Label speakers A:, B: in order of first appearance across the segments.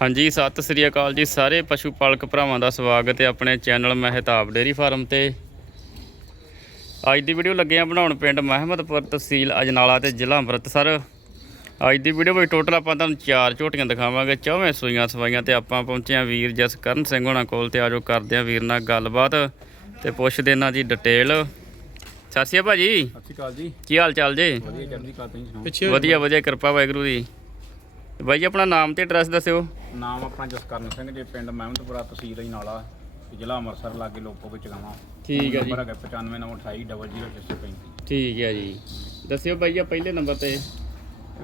A: ਹਾਂਜੀ ਸਤਿ ਸ੍ਰੀ ਅਕਾਲ ਜੀ ਸਾਰੇ ਪਸ਼ੂ ਪਾਲਕ ਭਰਾਵਾਂ ਦਾ ਸਵਾਗਤ ਹੈ ਆਪਣੇ ਚੈਨਲ ਮਹਿਤਾਬ ਡੇਰੀ ਫਾਰਮ ਤੇ। ਅੱਜ ਦੀ ਵੀਡੀਓ ਲੱਗੇ ਆ ਬਣਾਉਣ ਪਿੰਡ ਮਹਿਮਦਪੁਰ ਤਹਿਸੀਲ ਅਜਨਾਲਾ ਤੇ ਜ਼ਿਲ੍ਹਾ ਅੰਮ੍ਰਿਤਸਰ। ਅੱਜ ਦੀ ਵੀਡੀਓ ਵਿੱਚ ਟੋਟਲ ਆਪਾਂ ਤੁਹਾਨੂੰ ਚਾਰ ਝੋਟੀਆਂ ਦਿਖਾਵਾਂਗੇ ਚੌਵੇਂ ਸੂਈਆਂ ਸਵਾਈਆਂ ਤੇ ਆਪਾਂ ਪਹੁੰਚੇ ਆ ਵੀਰ ਜਸਕਰਨ ਸਿੰਘ ਹੋਣਾ ਕੋਲ ਤੇ ਆਜੋ ਕਰਦੇ ਆ ਵੀਰ ਨਾਲ ਗੱਲਬਾਤ ਤੇ ਪੁੱਛਦੇ ਇਹਨਾਂ ਦੀ ਡਿਟੇਲ। ਸਤਿ ਸ਼੍ਰੀ ਅਕਾਲ ਭਾਜੀ।
B: ਸਤਿ ਸ਼੍ਰੀ ਅਕਾਲ ਜੀ।
A: ਕੀ ਹਾਲ ਚਾਲ ਜੇ?
B: ਵਧੀਆ
A: ਵਧੀਆ ਵਧੀਆ ਕਿਰਪਾ ਵਾਹਿਗੁਰੂ ਦੀ। ਬਾਈ ਜੀ ਆਪਣਾ ਨਾਮ ਤੇ ਐਡਰੈਸ ਦੱਸਿਓ।
B: ਨਾਮ ਆਪਣਾ ਜਸਕਰਨ ਸਿੰਘ ਜੀ ਪਿੰਡ ਮਹਿਮਦਪੁਰਾ ਤਹਿਸੀਲ ਤੇ ਜ਼ਿਲ੍ਹਾ ਅੰਮ੍ਰਿਤਸਰ ਲਾਗੇ ਲੋਕੋ ਵਿੱਚ ਗਾਵਾਂ।
A: ਠੀਕ ਹੈ ਜੀ।
B: ਨੰਬਰ ਹੈਗਾ 9598200635
A: ਠੀਕ ਹੈ ਜੀ। ਦੱਸਿਓ ਬਾਈ ਜੀ ਪਹਿਲੇ ਨੰਬਰ ਤੇ।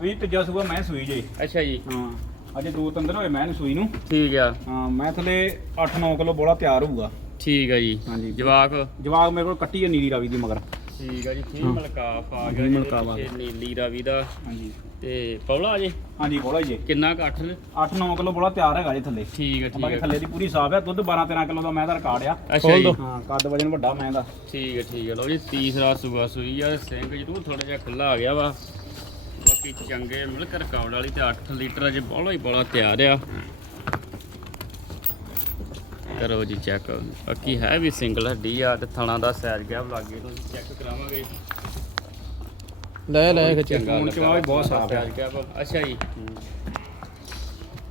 B: ਵੀ ਤੀਜਾ ਸੂਆ ਮੈਂ ਸੂਈ ਜੇ।
A: ਅੱਛਾ ਜੀ।
B: ਹਾਂ ਅਜੇ ਦੋ ਤੰਦਰ ਹੋਏ ਮੈਂ ਨੀ ਸੂਈ ਨੂੰ।
A: ਠੀਕ ਆ।
B: ਹਾਂ ਮੈਂ ਥਲੇ 8-9 ਕਿਲੋ ਬੋਲਾ ਤਿਆਰ ਹੋਊਗਾ।
A: ਠੀਕ ਆ ਜੀ।
B: ਹਾਂਜੀ।
A: ਜਵਾਕ?
B: ਜਵਾਗ ਮੇਰੇ ਕੋਲ ਕੱਟੀ ਹੈ ਨੀਲੀ ਰਾਵੀ ਦੀ ਮਗਰ।
A: ਠੀਕ ਆ ਜੀ ਫੀ
B: ਹਾਂ।
A: ਮਲਕਾਫ ਆ ਗਿਆ
B: ਫੀ
A: ਜੀ
B: ਮਲਕਾਫ ਆ
A: ਪਿੱਛੇ ਨੀਲੀ ਰਾਵੀ ਦਾ।
B: ਹਾਂਜੀ।
A: ਤੇ ਪੌਲਾ ਜੀ
B: ਹਾਂਜੀ ਬੋਲਾ ਜੇ
A: ਕਿੰਨਾ ਘੱਟ
B: 8-9 ਕਿਲੋ ਬੋਲਾ ਤਿਆਰ ਹੈਗਾ ਜੇ ਥੱਲੇ।
A: ਠੀਕ ਆ
B: ਬਾਕੀ
A: ਠੀਕ ਆ
B: ਥੱਲੇ ਦੀ ਪੂਰੀ ਸਾਫ਼ ਹੈ ਦੁੱਧ 12-13 ਕਿਲੋ ਦਾ ਮੈਂ ਦਾ ਰਿਕਾਰਡ ਆ।
A: ਅੱਛਾ
C: ਖੋਲ
A: ਜੀ।
C: ਦਿਓ।
B: ਹਾਂ ਕੱਦ ਵਜਨ ਵੱਡਾ ਮੈਂ ਦਾ।
A: ਠੀਕ ਆ ਠੀਕ ਆ ਲਓ ਜੀ ਤੀਸਰਾ ਸੂਆ ਸੂਈ ਆ ਸਿੰਘ ਜਰੂਰ ਥੋੜਾ ਜਿਹਾ ਖੁੱਲਾ ਆ ਗਿਆ ਵਾ। ਬਾਕੀ ਚੰਗੇ ਮਿਲਕ ਰਿਕਾਰਡ ਵਾਲੀ ਤੇ 8 ਲੀਟਰ ਅਜੇ ਬੋਲਾ ਹੀ ਬੋਲਾ ਤਿਆਰ ਆ। ਕਰੋ ਜੀ ਚੈੱਕ ਬਾਕੀ ਹੈ ਵੀ ਸਿੰਗਲ ਹੱਡੀ ਆ ਤੇ ਥਣਾ ਦਾ ਸਾਈਜ਼ ਗਿਆ ਲਾਗੇ ਤੋਂ ਚੈੱਕ ਕਰਾਵਾਂਗੇ।
C: ਲੈ ਲੈ ਖਿੱਚ।
A: ਚੰਗਾ
B: ਹੁਣ
A: ਲੱਗਾ।
B: ਚਵਾ ਵੀ ਬਹੁਤ ਸਾਫ਼ ਹੈ।
A: ਸਾਈਜ਼ ਗਿਆ। ਅੱਛਾ ਜੀ।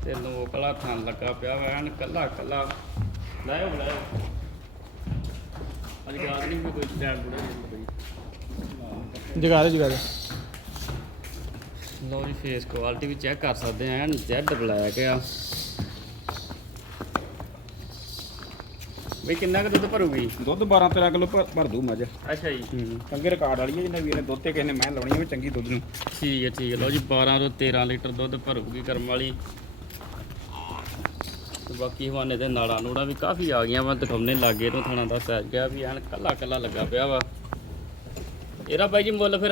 A: ਤੇ ਲੋਕ ਵਾਲਾ ਥਣ ਲੱਗਾ ਪਿਆ ਵਾ ਐਨ ਕੱਲਾ ਕੱਲਾ। ਲਾਇਓ ਲਾਇਓ। ਅੱਜ ਗੱਲ ਨਹੀਂ ਕੋਈ ਸਟੈਂਡ ਬੁੜਾ
C: ਜਗਾ ਦੇ ਜਗਾ ਦੇ।
A: ਲੋ ਜੀ ਫੇਸ ਕੁਆਲਿਟੀ ਵੀ ਚੈੱਕ ਕਰ ਸਕਦੇ ਆ। ਐਨ ਜੈਡ ਬਲੈਕ ਆ। ਬਈ ਕਿੰਨਾ ਕੁ ਦੁੱਧ ਭਰੂਗੀ?
B: ਦੁੱਧ 12-13 ਕਿਲੋ ਭਰ ਭਰ ਦੂ ਮੱਝ।
A: ਅੱਛਾ ਜੀ।
B: ਹੂੰ ਚੰਗੇ ਰਿਕਾਰਡ ਵਾਲੀ ਹੈ ਜਿਹਨੇ ਵੀਰ ਨੇ ਦੁੱਧ ਤੇ ਕਿਸੇ ਨੇ ਮੈਂ ਲਾਉਣੀ ਹੋਵੇ ਚੰਗੀ ਦੁੱਧ ਨੂੰ।
A: ਠੀਕ ਹੈ ਠੀਕ ਹੈ। ਲਓ ਜੀ 12 ਤੋਂ 13 ਲੀਟਰ ਦੁੱਧ ਭਰੂਗੀ ਕਰਮ ਵਾਲੀ। ਤੇ ਬਾਕੀ ਹਵਾਨੇ ਤੇ ਨਾੜਾ ਨੂੜਾ ਵੀ ਕਾਫੀ ਆ ਗਈਆਂ ਵਾ ਦਿਖਾਉਣੇ ਲਾਗੇ ਤੋਂ ਥਾਣਾ ਦਾ ਸਹਿਜ ਗਿਆ ਵੀ ਐਨ ਕੱਲਾ ਕੱਲਾ ਲੱਗਾ ਪਿਆ ਵਾ। ਇਹਦਾ ਬਾਈ ਜੀ ਮੁੱਲ ਫਿਰ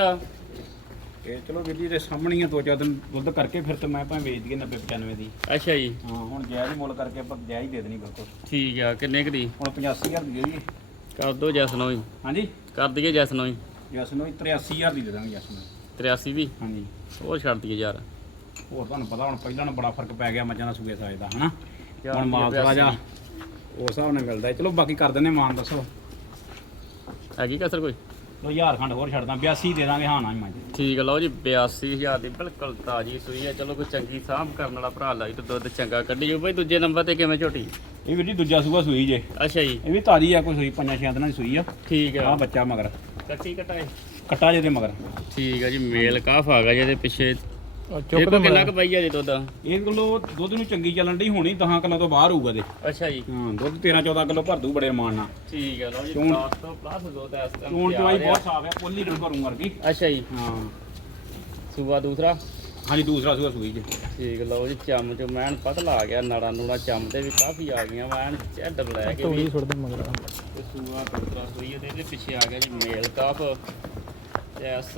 B: ਇਹ ਚਲੋ ਵੀਰ ਜੀ ਦੇ ਸਾਹਮਣੇ ਹੀ ਆ ਦੋ ਚਾਰ ਦਿਨ ਦੁੱਧ ਕਰਕੇ ਫਿਰ ਤੇ ਮੈਂ ਭਾਵੇਂ ਵੇਚ ਦਈਏ 90 95 ਦੀ।
A: ਅੱਛਾ ਜੀ।
B: ਹਾਂ ਹੁਣ ਜਾਇਜ਼ ਮੁੱਲ ਕਰਕੇ ਆਪਾਂ ਜਾਇਜ਼ ਹੀ ਦੇ ਦੇਣੀ ਬਿਲਕੁਲ।
A: ਠੀਕ ਆ ਕਿੰਨੇ ਕੁ ਦੀ?
B: ਹੁਣ 85000 ਦੀ ਦੇ ਦਈਏ।
A: ਕਰ ਦੋ ਜੈਸਨੋ ਹੀ
B: ਹਾਂਜੀ?
A: ਕਰ ਦਈਏ ਜੈਸਨੋ ਹੀ
B: ਜਸ ਨੂੰ 83000 ਦੀ ਦੇ ਦਾਂਗੇ ਜਸ ਨੂੰ
A: 83 ਵੀ?
B: ਹਾਂਜੀ।
A: ਉਹ ਛੱਡ ਦਈਏ ਯਾਰ।
B: ਹੋਰ ਤੁਹਾਨੂੰ ਪਤਾ ਹੁਣ ਪਹਿਲਾਂ ਨਾਲ ਬੜਾ ਫ਼ਰਕ ਪੈ ਗਿਆ ਮੱਝਾਂ ਦਾ ਸੂਏ ਸਾਜ ਦਾ ਹਨਾ? ਹੁਣ ਮਾਲ ਥੋੜਾ
A: ਅੱਸੀ।
B: ਉਸ ਹਿਸਾਬ ਨਾਲ ਮਿਲਦਾ। ਚਲੋ ਬਾਕੀ ਕਰ ਦਿੰਦੇ ਮਾਨ ਦੱਸੋ।
A: ਹੈਗੀ ਕਸਰ ਕੋਈ?
B: ਲੋ ਹਜ਼ਾਰ ਖੰਡ ਹੋਰ ਛੱਡਦਾ 82 ਦੇ ਦਾਂਗੇ ਹਾਂ ਨਾ ਮੱਝ
A: ਠੀਕ ਲਓ ਜੀ 82000 ਦੀ ਬਿਲਕੁਲ ਤਾਜੀ ਸੂਈ ਹੈ ਚਲੋ ਕੋਈ ਚੰਗੀ ਸਾਂਭ ਕਰਨ ਵਾਲਾ ਭਰਾ ਲਾਈ ਤੇ ਦੁੱਧ ਚੰਗਾ ਕੱਢੀ ਜਾਊ। ਬਈ ਦੂਜੇ ਨੰਬਰ ਤੇ ਕਿਵੇਂ ਝੋਟੀ
B: ਇਹ ਵੀਰ ਜੀ ਦੂਜਾ ਸੂਆ ਸੂਈ ਜੇ।
A: ਅੱਛਾ ਜੀ।
B: ਇਹ ਵੀ ਤਾਜੀ ਆ ਕੋਈ ਸੂਈ ਪੰਜਾਂ ਛੇ ਦਿਨਾਂ ਦੀ ਸੂਈ ਆ।
A: ਠੀਕ
B: ਆ।
A: ਆ
B: ਬੱਚਾ ਮਗਰ।
A: ਕੱਟੀ ਕਟਾਏ
B: ਕੱਟਾ ਜੇ ਦੇ ਮਗਰ।
A: ਠੀਕ ਆ ਜੀ ਮੇਲ ਕਾਫ ਆ ਗਿਆ ਜਿਹਦੇ ਪਿੱਛੇ ਇਹ
C: ਚੁੱਕ ਦੇ
A: ਕਿੰਨਾ ਕੁ ਪਈਆ ਜੀ ਦੁੱਧ।
B: ਇਹ ਕਿਲੋ ਦੁੱਧ ਨੂੰ ਚੰਗੀ ਚੱਲਣ ਦੀ ਹੋਣੀ 10 ਕਿਲੋ ਤੋਂ ਬਾਹਰ ਹੋਊਗਾ ਦੇ
A: ਅੱਛਾ ਜੀ।
B: ਹਾਂ ਦੁੱਧ 13 14 ਕਿਲੋ ਭਰ ਦੂ ਬੜੇ ਰਮਾਨ ਨਾਲ।
A: ਠੀਕ ਆ ਲਓ ਜੀ
B: ਚੋਣ-
A: 10 ਤੋਂ ਪਲੱਸ ਦੁੱਧ ਇਸ ਟਾਈਮ
B: ਚੋਣ
A: ਤਿਆਰ
B: ਚਵਾਈ
A: ਆ।
B: ਬਹੁਤ ਸਾਫ਼ ਹੈ ਪੋਲੀ ਰੰਗ ਰੂੰ ਵਰਗੀ।
A: ਅੱਛਾ ਜੀ।
B: ਹਾਂ।
A: ਸੂਆ ਦੂਸਰਾ?
B: ਹਾਂਜੀ ਦੂਸਰਾ ਸੂਆ ਸੂਈ ਜੇ।
A: ਠੀਕ ਲਓ ਜੀ ਚੰਮ ਚ ਮੈਨ ਪਤਲਾ ਆ ਗਿਆ ਨਾੜਾ ਨੂੜਾ ਚੰਮ ਤੇ ਵੀ ਕਾਫੀ ਆ ਗਈਆਂ ਮੈਨ ਚੱਡ ਬਲੈਕ ਇਹ ਵੀ।
C: ਢੋਲੀ ਸੁੱਟ ਦੇ ਮਗਰ।
A: ਤੇ ਸੂਆ ਦੂਸਰਾ ਸੂਈ ਤੇ ਇਹਦੇ ਪਿੱਛੇ ਆ ਗਿਆ ਜੀ ਮੇਲ ਕਾਫ ਤੇ ਇਸ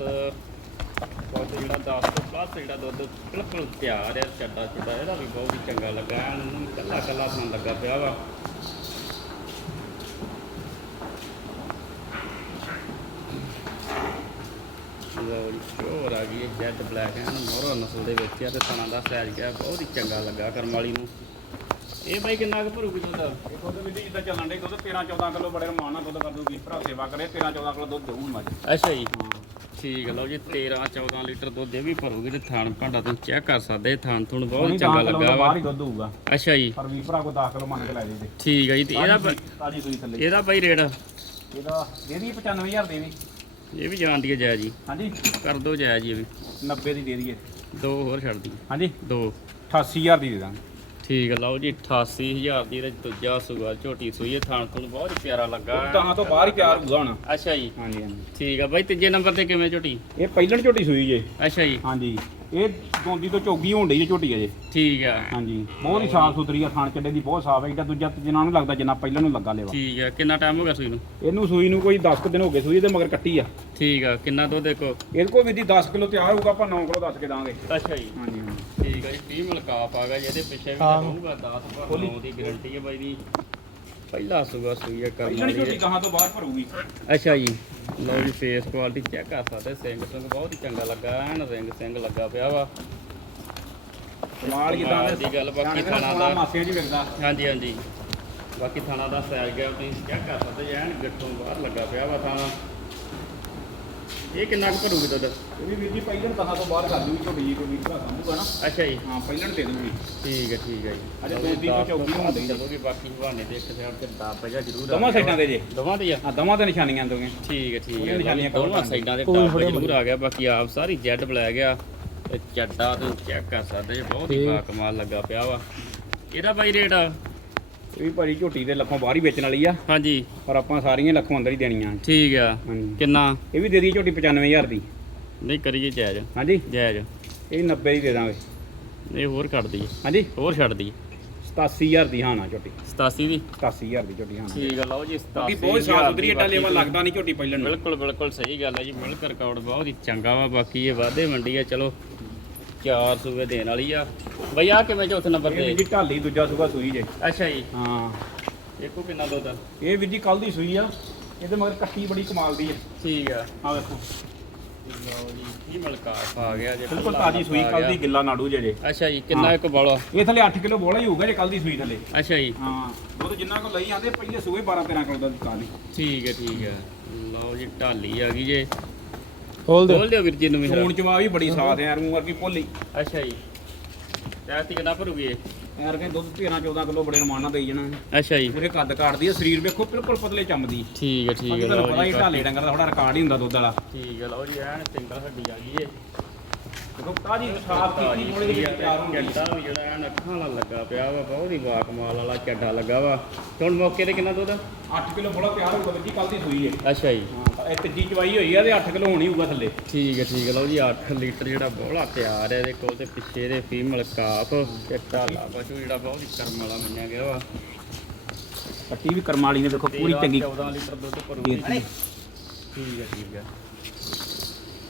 A: ਕੋਲ ਜਿਹੜਾ 10 ਤੋਂ ਪਲੱਸ ਜਿਹੜਾ ਦੁੱਧ ਬਿਲਕੁਲ ਤਿਆਰ ਹੈ ਚੱਡਾ ਚੱਡਾ ਇਹਦਾ ਵੀ ਬਹੁਤ ਹੀ ਚੰਗਾ ਲੱਗਾ ਐਨ ਕੱਲਾ ਕੱਲਾ ਥਾਂ ਲੱਗਾ ਪਿਆ ਵਾ। ਲਓ ਜੀ ਸ਼ੋਰ ਆ ਗਈ ਜੈਡ ਬਲੈਕ ਐਨ ਮੋਰੋ ਨਸਲ ਦੇ ਵਿੱਚ ਆ ਤੇ ਥਣਾ ਦਾ ਸਾਈਜ਼ ਗਿਆ ਬਹੁਤ ਹੀ ਚੰਗਾ ਲੱਗਾ ਕਰਮ ਵਾਲੀ ਨੂੰ। ਇਹ ਬਾਈ ਕਿੰਨਾ ਕੁ ਭਰੂਗੀ ਦੁੱਧ?
B: ਇਹ ਦੁੱਧ ਵੀ ਜਿੱਦਾਂ ਚੱਲਣ ਦੇ ਦੁੱਧ 13 14 ਕਿਲੋ ਬੜੇ ਰਮਾਨ ਨਾਲ ਦੁੱਧ ਕਰ ਦੂ ਵੀਰ ਭਰਾ ਸੇਵਾ ਕਰੇ 13 14 ਕਿਲੋ ਦੁੱਧ ਦੇਊ ਮੱਝ
A: ਅੱਛਾ ਜੀ।
B: ਹਾਂ।
A: ਠੀਕ ਲਓ ਜੀ 13 14 ਲੀਟਰ ਦੁੱਧ ਇਹ ਵੀ ਭਰੂਗੀ ਤੇ ਥਾਣ ਭਾਂਡਾ ਤੁਸੀਂ ਚੈੱਕ ਕਰ ਸਕਦੇ ਇਹ ਥਾਣ ਥੁਣ ਬਹੁਤ ਚੰਗਾ ਲੱਗਾ ਵਾ।
B: ਬਾਹਰ ਹੀ ਦੁੱਧ ਹੋਊਗਾ।
A: ਅੱਛਾ ਜੀ।
B: ਪਰ ਵੀਰ ਭਰਾ ਕੋ 10 ਕਿਲੋ ਮੰਨ ਕੇ ਲੈ ਦੇ
A: ਠੀਕ ਹੈ ਜੀ ਤੇ ਇਹਦਾ
B: ਤਾਜੀ ਸੂਈ ਥੱਲੇ।
A: ਇਹਦਾ ਬਾਈ ਰੇਟ?
B: ਇਹਦਾ ਦੇ ਦੀ 95000 ਦੇ ਦੀ
A: ਇਹ ਵੀ ਜਾਣਦੀ ਹੈ ਜਾਇਜ਼ ਜੀ
B: ਹਾਂਜੀ।
A: ਕਰ ਦੋ ਜਾਇਜ਼ ਜੀ ਇਹ ਵੀ।
B: 90 ਦੀ ਦੇ ਦਈਏ।
A: ਦੋ ਹੋਰ ਛੱਡ ਦੀ
B: ਹਾਂਜੀ।
A: ਦੋ।
B: 88000 ਦੀ ਦੇ ਦਾਂਗੇ।
A: ਠੀਕ ਹੈ ਲਓ ਜੀ 88000 ਦੀ ਤੇ ਦੂਜਾ ਸੂਆ ਝੋਟੀ ਸੂਈ ਹੈ ਥਾਣ ਥੁਣ ਬਹੁਤ ਹੀ ਪਿਆਰਾ ਲੱਗਾ।
B: ਤਾਂ ਤੋਂ ਬਾਹਰ ਹੀ ਤਿਆਰ ਹੋਊਗਾ ਹੁਣ।
A: ਅੱਛਾ ਜੀ।
B: ਹਾਂਜੀ ਹਾਂਜੀ।
A: ਠੀਕ ਹੈ ਬਾਈ ਤੀਜੇ ਨੰਬਰ ਤੇ ਕਿਵੇਂ ਝੋਟੀ?
B: ਇਹ ਪਹਿਲਣ ਝੋਟੀ ਸੂਈ ਜੇ।
A: ਅੱਛਾ ਜੀ।
B: ਹਾਂਜੀ। ਇਹ ਦੋਂਦੀ ਤੋਂ ਚੌਗੀ ਹੋਣ ਡਈ ਜੇ ਝੋਟੀ ਅਜੇ।
A: ਠੀਕ ਹੈ
B: ਹਾਂਜੀ। ਬਹੁਤ ਹੀ ਸਾਫ਼ ਸੁਥਰੀ ਆ ਖਾਣ ਚੱਡੇ ਦੀ ਬਹੁਤ ਸਾਫ਼ ਹੈ ਇਹਦਾ ਦੂਜਾ ਜਿੰਨਾ ਨੂੰ ਲੱਗਦਾ ਜਿੰਨਾ ਪਹਿਲਾਂ ਨੂੰ ਲੱਗਾ ਲੇਵਾ।
A: ਠੀਕ ਹੈ ਕਿੰਨਾ ਟਾਈਮ ਹੋ ਗਿਆ ਸੂਈ ਨੂੰ?
B: ਇਹਨੂੰ ਸੂਈ ਨੂੰ ਕੋਈ 10 ਕੁ ਦਿਨ ਹੋ ਗਏ ਸੂਈ ਇਹਦੇ ਮਗਰ ਕੱਟੀ ਆ।
A: ਠੀਕ ਹੈ ਕਿੰਨਾ ਦੁੱਧ ਦੇਖੋ?
B: ਇਹਦੇ ਕੋਲ ਵੀ ਦੀ 10 ਕਿਲੋ ਤਿਆਰ ਹੋਊਗਾ ਆਪਾਂ 9 ਕਿਲੋ ਦੱਸ ਕੇ ਦਾਂਗੇ।
A: ਅੱਛਾ ਜੀ।
B: ਹਾਂਜੀ। ਹਾਂਜੀ
A: ਠੀਕ ਹੈ ਜੀ ਫੀਮੇਲ ਕਾਫ ਆ ਗਿਆ ਜਿਹਦੇ ਪਿੱਛੇ ਵੀ
C: ਹਾਂ।
A: ਰਹੂਗਾ 10 ਪਰ 9 ਦੀ ਗਾਰੰਟੀ ਹੈ ਬਾਈ ਦੀ। ਪਹਿਲਾ ਸੂਗਾ ਸੂਈ ਹੈ ਕਰਨ ਵਾਲੀ
B: ਕਹਾਂ ਤੋਂ ਬਾਹਰ ਭਰੂਗੀ।
A: ਅੱਛਾ ਜੀ। ਲਓ ਜੀ ਫੇਸ ਕੁਆਲਿਟੀ ਚੈੱਕ ਕਰ ਸਕਦੇ ਸਿੰਘ ਸਿੰਘ ਬਹੁਤ ਹੀ ਚੰਗਾ ਲੱਗਾ ਐਨ ਰਿੰਗ ਸਿੰਘ ਲੱਗਾ ਪਿਆ ਵਾ।
B: ਕਮਾਲ ਜਿੱਦਾਂ
A: ਕਮਾਲ ਦੀ ਗੱਲ, ਬਾਕੀ ਥਾਣਾ ਦਾ-
B: ਮਾਸਿਆਂ 'ਚ ਵਿਕਦਾ
A: ਹਾਂਜੀ ਹਾਂਜੀ। ਬਾਕੀ ਥਾਣਾ ਦਾ ਸਾਈਜ਼ ਗਿਆ ਤੁਸੀਂ ਚੈੱਕ ਕਰ ਸਕਦੇ ਐਨ ਗੱਟੋਂ ਬਾਹਰ ਲੱਗਾ ਪਿਆ ਵਾ ਥਾਣਾ। ਇਹ ਕਿੰਨਾ ਕੁ ਭਰੂਗੀ ਦੁੱਧ?
B: ਇਹ ਵੀ ਵੀਰ ਜੀ ਪਹਿਲਾਂ ਦਸਾਂ ਤੋਂ ਬਾਹਰ ਕਰ ਦੂਗੀ ਝੋਟੀ ਜੀ ਕੋਈ ਵੀਰ ਭਰਾ ਸਾਂਭੂਗਾ ਨਾ।
A: ਅੱਛਾ ਜੀ।
B: ਹਾਂ ਪਹਿਲਾਂ ਦੇ ਦੂਗੀ
A: ਠੀਕ ਹੈ ਠੀਕ ਹੈ ਜੀ।
B: ਅਜੇ ਦੋ ਦਿਨ ਤੋਂ ਚੌਕੀ ਹੁੰਦੀ ਹੀ।
A: ਚਲੋਗੇ ਬਾਕੀ ਹਵਾਨੇ ਦੇ ਇੱਕ ਸਾਈਡ ਤੇ ਦਾਬ ਜਾ ਜ਼ਰੂਰ
B: ਦੋਵਾਂ ਸਾਈਡਾਂ ਤੇ ਜੇ।
A: ਦੋਵਾਂ ਤੇ ਆ।
B: ਦਵਾਂ ਤੇ ਨਿਸ਼ਾਨੀਆਂ ਦੋਗੇ
A: ਠੀਕ ਹੈ ਠੀਕ ਹੈ।
B: ਨਿਸ਼ਾਨੀਆਂ
A: ਦੋਵਾਂ ਸਾਈਡਾਂ ਦਾਬ
C: ਫੜਿਆ
A: ਜ਼ਰੂਰ ਆ ਗਿਆ ਬਾਕੀ ਆਪ ਸਾਰੀ ਜੈਡ ਬਲੈਕ ਆ ਤੇ ਚੱਡਾ ਤੇ ਚੈੱਕ ਕਰ ਸਕਦੇ ਜੀ ਬਹੁਤ ਹੀ ਕਮਾਲ ਲੱਗਾ ਪਿਆ ਵਾ। ਇਹਦਾ ਬਾਈ ਰੇਟ? ਆ
B: ਵੀ ਭਾਜੀ ਝੋਟੀ ਦੇ ਲੱਖੋਂ ਬਾਹਰ ਹੀ ਵੇਚਣ ਵਾਲੀ ਆ।
A: ਹਾਂਜੀ।
B: ਪਰ ਆਪਾਂ ਸਾਰੀਆਂ ਲੱਖੋਂ ਅੰਦਰ ਹੀ ਦੇਣੀਆਂ।
A: ਠੀਕ ਆ।
B: ਹਾਂਜੀ।
A: ਕਿੰਨਾ?
B: ਇਹ ਵੀ ਦੇ ਦੀ ਝੋਟੀ 95000 ਦੀ।
A: ਨਹੀਂ ਕਰੀਏ ਜਾਇਜ਼।
B: ਹਾਂਜੀ।
A: ਜਾਇਜ਼।
B: ਇਹ 90 ਦੀ ਦੇ ਦਾਂਗੇ।
A: ਇਹ ਹੋਰ ਕੱਢ ਦਈਏ।
B: ਹਾਂਜੀ।
A: ਹੋਰ ਛੱਡ ਦਈਏ।
B: 87000 ਦੀ ਹਾਂ ਨਾ ਝੋਟੀ।
A: 87 ਦੀ?
B: 87000 ਦੀ ਝੋਟੀ ਹਾਂ
A: ਠੀਕ ਆ ਲਓ ਜੀ 87
B: ਬਾਕੀ ਬਹੁਤ ਸਾਫ਼ ਸੁਥਰੀ ਏਡਾ ਲੇਵਾ ਲੱਗਦਾ ਨਹੀਂ ਝੋਟੀ ਪਹਿਲਣ ਨੂੰ।
A: ਬਿਲਕੁਲ ਬਿਲਕੁਲ ਸਹੀ ਗੱਲ ਹੈ ਜੀ ਮਿਲਕ ਰਿਕਾਰਡ ਬਹੁਤ ਹੀ ਚੰਗਾ ਵਾ ਬਾਕੀ ਇਹ ਵਾਧੇ ਮੰਡੀ ਆ ਚਲੋ ਚਾਰ ਸੂਬੇ ਦੇਣ ਵਾਲੀ ਆ। ਬਈ ਆ ਕਿਵੇਂ ਚੌਥੇ ਨੰਬਰ
B: ਇਹ ਵੀ
A: ਤੇ
B: ਜੀ ਢਾਲੀ ਦੂਜਾ ਸੂਗਾ ਸੂਈ ਜੇ।
A: ਅੱਛਾ ਜੀ।
B: ਹਾਂ।
A: ਇੱਕੋ ਕਿੰਨਾ ਦੁੱਧ ਆ?
B: ਇਹ ਵੀ ਜੀ ਕੱਲ ਦੀ ਸੂਈ ਆ। ਇਹਦੇ ਮਗਰ ਕੱਟੀ ਬੜੀ ਕਮਾਲ ਦੀ ਆ।
A: ਠੀਕ ਆ।
B: ਆ ਵੇਖੋ।
A: ਲਓ ਜੀ ਕੀ ਮਲਕਾਫ ਆ ਗਿਆ ਜੇ।
B: ਬਿਲਕੁਲ
A: ਖੁੱਲਾ
B: ਤਾਜੀ ਸੂਈ
A: ਆ
B: ਕੱਲ
A: ਗਿਆ।
B: ਦੀ ਗਿੱਲਾ ਨਾੜੂ ਜੇ ਜੇ।
A: ਅੱਛਾ ਜੀ ਕਿੰਨਾ ਇੱਕ ਬੋਲਾ?
B: ਇਹ ਥੱਲੇ 8 ਕਿਲੋ ਬੋਲਾ ਹੀ ਹੋਊਗਾ ਜੇ ਕੱਲ ਦੀ ਸੂਈ ਥੱਲੇ।
A: ਅੱਛਾ ਜੀ।
B: ਹਾਂ ਦੁੱਧ ਜਿੰਨਾ ਕੋ ਲਈ ਆਂਦੇ ਪਹਿਲੇ ਸੂਏ 12 13 ਕਿਲੋ ਦਾ ਦਿੱਤਾ ਨਹੀਂ
A: ਠੀਕ ਹੈ ਠੀਕ ਹੈ ਲਓ ਜੀ ਢਾਲੀ ਆ ਗਈ ਜੇ।
C: ਖੋਲ ਦਿਓ।
A: ਖੋਲ ਦਿਓ ਵੀਰ ਜੀ ਨੂੰ ਵੀ
B: ਸੂਣ ਚਵਾ ਵੀ ਬੜੀ ਸਾਥ ਹੈ ਮੂੰਹ ਵਰਗੀ ਭੋਲੀ
A: ਅੱਛਾ ਜੀ। ਕਿੰਨਾ ਭਰੂਗੀ ਇਹ?
B: ਯਾਰ ਕੇ ਦੁੱਧ 13 14 ਕਿਲੋ ਬੜੇ ਰਮਾਨ ਨਾਲ ਦੇਈ ਜਾਣਾ।
A: ਅੱਛਾ ਜੀ।
B: ਪੂਰੇ ਕੱਦ ਕਾਟਦੀ ਆ ਸਰੀਰ ਵੇਖੋ ਬਿਲਕੁਲ ਪਤਲੇ ਚਮਦੀ।
A: ਠੀਕ ਹੈ ਠੀਕ
B: ਬਾਕੀ
A: ਹੈ
B: ਤੁਹਾਨੂੰ
A: ਲਓ
B: ਪਤਾ
A: ਜੀ
B: ਹੀ ਢਾਲੇ ਡੰਗਰ ਦਾ ਥੋੜਾ ਰਿਕਾਰਡ ਹੀ ਹੁੰਦਾ ਦੁੱਧ ਵਾਲਾ।
A: ਠੀਕ ਹੈ ਲਓ ਜੀ ਐਨ ਸਿੰਗਲ ਹੱਡੀ ਆ ਗਈ ਏ
B: ਦੇਖੋ ਤਾਜੀ ਸਾਫ਼ ਕੀਤੀ ਥੋੜੀ ਜਿਹੀ ਤਿਆਰ ਹੁੰਦੀ
A: ਚੱਡਾ ਵੀ ਜਿਹੜਾ ਐਨ ਅੱਖਾਂ ਵਾਲਾ ਲੱਗਾ ਪਿਆ ਵਾ ਬਹੁਤ ਹੀ ਵਾਕਮਾਲ ਵਾਲਾ ਚੱਡਾ ਲੱਗਾ ਵਾ। ਤੇ ਹੁਣ ਮੌਕੇ ਤੇ ਕਿੰਨਾ ਦੁੱਧ
B: 8 ਕਿਲੋ ਬੋਲਾ ਤਿਆਰ ਹੋਊਗਾ ਬੱਜੀ ਕੱਲ ਦੀ ਸੂਈ ਹੈ
A: ਅੱਛਾ ਜੀ।
B: ਹਾਂ। ਇਹ ਤੀਜੀ ਚਵਾਈ ਹੋਈ ਆ ਤੇ 8 ਕਿਲੋ ਹੋਣੀ ਹੋਊਗਾ ਥੱਲੇ।
A: ਠੀਕ ਹੈ ਠੀਕ ਹੈ। ਲਓ ਜੀ 8 ਲੀਟਰ ਜਿਹੜਾ ਬੋਲਾ ਤਿਆਰ ਹੈ ਇਹਦੇ ਕੋਲ ਤੇ ਪਿੱਛੇ ਇਹਦੇ ਫੀਮੇਲ ਕਾਫ ਤੇ ਢਾਲਾ ਪਸ਼ੂ ਜਿਹੜਾ ਬਹੁਤ ਹੀ ਕਰਮ ਵਾਲਾ ਮੰਨਿਆ ਗਿਆ ਵਾ।
B: ਕੱਟੀ ਵੀ ਕਰਮ ਵਾਲੀ ਨੇ ਦੇਖੋ ਪੂਰੀ ਚੰਗੀ।
A: 14 ਲੀਟਰ ਦੁੱਧ ਭਰੂਗੀ। ਠੀਕ ਹੈ ਠੀਕ ਹੈ।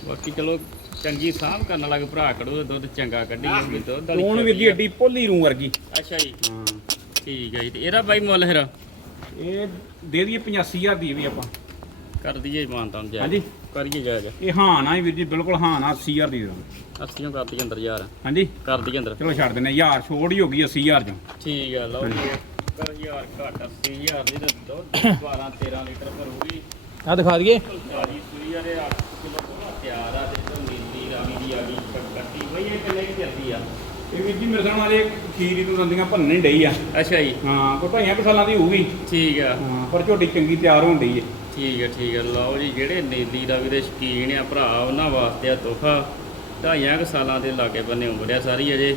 A: ਬਾਕੀ ਚਲੋ ਚੰਗੀ ਸਾਂਭ ਕਰਨ ਵਾਲਾ ਭਰਾ ਕੜੂ ਦੁੱਧ ਚੰਗਾ ਕੱਢੀ ਜਾਊਗੀ। ਦੁੱਧ ਵਾਲੀ
B: ਤੂੰ ਵੀ ਦੀ। ਏਡੀ ਭੋਲੀ ਰੂ ਵਰਗੀ।
A: ਅੱਛਾ ਜੀ।
B: ਹਾਂ।
A: ਠੀਕ ਹੈ ਜੀ ਤੇ ਇਹਦਾ ਬਾਈ ਮੁੱਲ ਫਿਰ?
B: ਇਹ ਦੇ ਦਈਏ 85000 ਦੀ ਵੀ ਆਪਾਂ।
A: ਕਰ ਦਈਏ ਮਾਨਤਾਂ ਨੂੰ
B: ਹਾਂਜੀ।
A: ਜਾਇਜ਼ ਕਰੀਏ ਜਾਇਜ਼
B: ਇਹ ਹਾਂ ਨਾ ਹੀ ਵੀਰ ਜੀ ਬਿਲਕੁਲ ਹਾਂ ਨਾ 80000 ਦੀ ਦੇ ਦਾਂਗੇ
A: ਅੱਸੀਆਂ ਕਰ ਦਈਏ ਅੰਦਰ ਯਾਰ।
B: ਹਾਂਜੀ।
A: ਕਰ ਦਈਏ ਅੰਦਰ।
B: ਚਲੋ ਛੱਡ ਦਿੰਦੇ ਹਜ਼ਾਰ ਛੋੜ ਹੀ ਹੋ ਗਈ 80000 ਚੋਂ।
A: ਠੀਕ ਹੈ ਲਓ ਜੀ। ਕਰ ਯਾਰ ਘੱਟ 80000 ਦੀ ਤੇ ਦੁੱਧ 12 13 ਲੀਟਰ ਭਰੂਗੀ।
C: ਆ ਦਿਖਾ ਦਈਏ।
A: ਤਾਜੀ ਸੂਈ ਆ ਦੇ 8 ਕਿਲੋ ਬੋਲਾ ਤਿਆਰ ਆ ਤੇ ਤੋਂ ਨੀਲੀ ਰਾਵੀ ਦੀ ਆ ਗਈ ਕੱਟੀ ਬਈ ਇਹ ਕਿੰਨੇ ਕੀ ਚੱਲਦੀ ਆ?
B: ਇਹ ਵੀਰ ਜੀ ਮੇਰੇ ਸਾਹਮਣੇ ਵਾਲੇ ਖੀਰੀ ਨੂੰ ਦੰਦੀਆਂ ਭੰਨਣ ਡਈ ਆ।
A: ਅੱਛਾ ਜੀ।
B: ਹਾਂ ਕੋਈ ਢਾਈਆਂ ਕੁ ਸਾਲਾਂ ਦੀ ਹੋਊਗੀ।
A: ਠੀਕ ਆ।
B: ਹਾਂ ਪਰ ਝੋਟੀ ਚੰਗੀ ਤਿਆਰ ਹੋਣ ਡਈ ਏ।
A: ਠੀਕ ਹੈ ਠੀਕ ਹੈ ਲਓ ਜੀ, ਜਿਹੜੇ ਨੀਲੀ ਰਾਵੀ ਦੇ ਸ਼ਕੀਨ ਆ ਭਰਾ, ਉਹਨਾਂ ਵਾਸਤੇ ਆ ਤੋਹਫਾ। ਢਾਈਆਂ ਕੁ ਸਾਲਾਂ ਦੇ ਲਾਗੇ ਬੰਨੇ ਉਮਰ ਆ ਸਾਰੀ ਅਜੇ।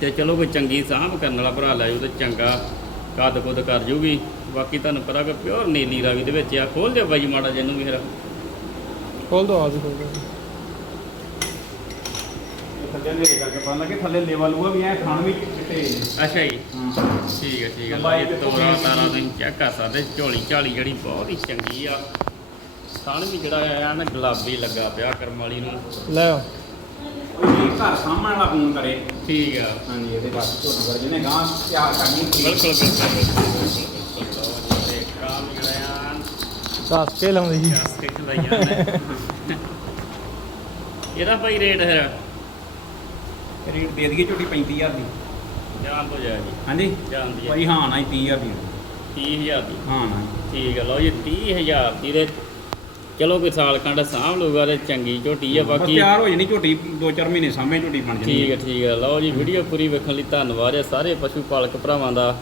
A: ਤੇ ਚਲੋ ਕੋਈ ਚੰਗੀ ਸਾਂਭ ਕਰਨ ਵਾਲਾ ਭਰਾ ਲੈ ਜਾਊ ਤੇ ਚੰਗਾ ਕੱਦ ਕੁੱਦ ਕਰ ਜੂਗੀ। ਬਾਕੀ ਤੁਹਾਨੂੰ ਪਤਾ ਕਿ ਪਿਓਰ ਨੀਲੀ ਰਾਵੀ ਦੇ ਵਿੱਚ ਆ। ਖੋਲ ਦਿਓ ਬਾਈ ਮਾੜਾ ਜਿਹਨੂੰ ਵੀ ਫਿਰ।
C: ਖੋਲ ਦਿਓ ਆ ਖੋਲ ਦਿਓ।
B: ਥੱਲੇ ਲੈ ਕਰਕੇ ਪਤਾ ਲੱਗੇ ਥੱਲੇ ਲੈਵਲ ਉਹ ਵੀ ਐ ਖਾਣ ਵੀ ਚਿੱਟੇ
A: ਅੱਛਾ ਜੀ।
B: ਹਾਂ।
A: ਠੀਕ ਹੈ ਠੀਕ ਹੈ।
B: ਲੰਬਾਈ
A: ਲਓ ਜੀ
B: ਦੇਖੋ
A: ਤੋਰਾ
B: ਕਿੰਨੀ
A: ਤਾਰਾ ਤੁਸੀਂ ਚੈੱਕ ਕਰ ਸਕਦੇ ਝੋਲੀ ਝਾਲੀ ਜਿਹੜੀ ਬਹੁਤ ਹੀ ਚੰਗੀ ਆ। ਸਣ ਵੀ ਜਿਹੜਾ ਆ ਨਾ ਗੁਲਾਬੀ ਲੱਗਾ ਪਿਆ ਕਰਮ ਵਾਲੀ ਨੂੰ।
C: ਲੈ ਆਓ
B: ਕੋਈ ਵੀ ਘਰ ਸਾਹਮਣੇ ਵਾਲਾ ਫੋਨ ਕਰੇ।
A: ਠੀਕ ਆ।
B: ਹਾਂਜੀ ਇਹਦੇ ਬਾਅਦ ਝੋਟੀ ਵਰਗੇ ਨੇ ਗਾਂ ਤਿਆਰ ਕਰਨੀ ਹੁੰਦੀ। ਹੈ।
A: ਬਿਲਕੁਲ ਬਿਲਕੁਲ ਬਿਲਕੁਲ। ਬਿਲਕੁਲ ਲਓ ਜੀ ਤੇ ਕੰਮ ਜਿਹੜਾ ਆ
C: ਦੱਸ ਕੇ ਲਾਉਂਦੀ। ਜੀ
A: ਦੱਸ ਕੇ ਖਲਾਈਆਂ ਨੇ ਇਹਦਾ ਭਾਈ ਰੇਟ ਹੈ
B: ਰੇਟ ਦੇ ਦਈਏ ਝੋਟੀ 35000 ਦੀ।
A: ਜਾਨ ਤੋਂ ਜਾਇਆ ਜੀ।
B: ਹਾਂਜੀ?
A: ਜਾਨ ਦੀ।
B: ਭਾਈ ਹਾਂ ਨਾ ਹੀ 30000 ਦੀ।
A: 30000 ਦੀ।
B: ਹਾਂ ਨਾ
A: ਠੀਕ ਹੈ ਲਓ ਜੀ 30000 ਦੀ ਦੇ ਚਲੋ ਕੋਈ ਸਾਲ ਖੰਡ ਸਾਂਭ ਲੂਗਾ ਤੇ ਚੰਗੀ ਝੋਟੀ ਆ ਬਾਕੀ।
B: ਤਿਆਰ ਹੋ ਜਾਣੀ ਝੋਟੀ 2-4 ਮਹੀਨੇ ਸਾਹਮਣੇ ਝੋਟੀ ਬਣ ਜਾਣੀ
A: ਠੀਕ ਹੈ ਠੀਕ ਹੈ ਲਓ ਜੀ ਵੀਡੀਓ ਪੂਰੀ ਵੇਖਣ ਲਈ ਧੰਨਵਾਦ ਹੈ ਸਾਰੇ ਪਸ਼ੂ ਪਾਲਕ ਭਰਾਵਾਂ ਦਾ।